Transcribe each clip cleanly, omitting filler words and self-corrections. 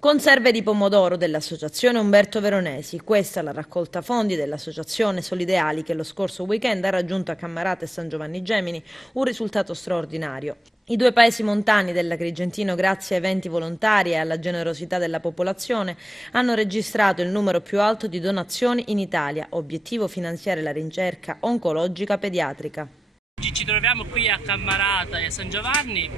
Conserve di pomodoro dell'Associazione Umberto Veronesi. Questa è la raccolta fondi dell'Associazione Solideali che lo scorso weekend ha raggiunto a Cammarata e San Giovanni Gemini un risultato straordinario. I due paesi montani dell'Agrigentino, grazie a eventi volontari e alla generosità della popolazione, hanno registrato il numero più alto di donazioni in Italia. Obiettivo finanziare la ricerca oncologica pediatrica. Oggi ci troviamo qui a Cammarata e a San Giovanni,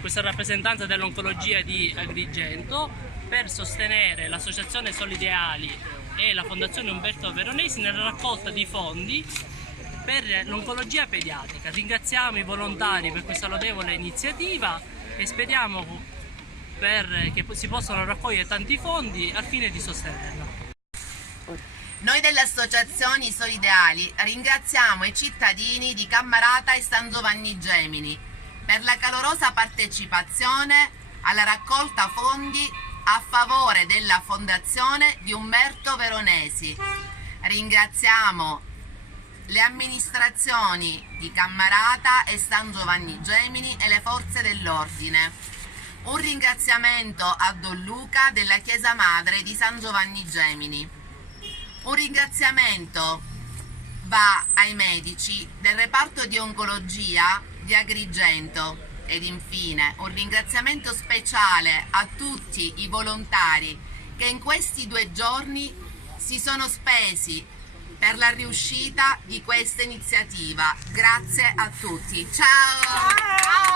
questa rappresentanza dell'oncologia di Agrigento, per sostenere l'Associazione Solideali e la Fondazione Umberto Veronesi nella raccolta di fondi per l'oncologia pediatrica. Ringraziamo i volontari per questa lodevole iniziativa e speriamo che si possano raccogliere tanti fondi al fine di sostenerla. Noi delle associazioni Solideali ringraziamo i cittadini di Cammarata e San Giovanni Gemini per la calorosa partecipazione alla raccolta fondi a favore della Fondazione di Umberto Veronesi. Ringraziamo le amministrazioni di Cammarata e San Giovanni Gemini e le forze dell'ordine. Un ringraziamento a Don Luca della Chiesa Madre di San Giovanni Gemini. Un ringraziamento va ai medici del reparto di oncologia di Agrigento ed infine un ringraziamento speciale a tutti i volontari che in questi 2 giorni si sono spesi per la riuscita di questa iniziativa. Grazie a tutti. Ciao!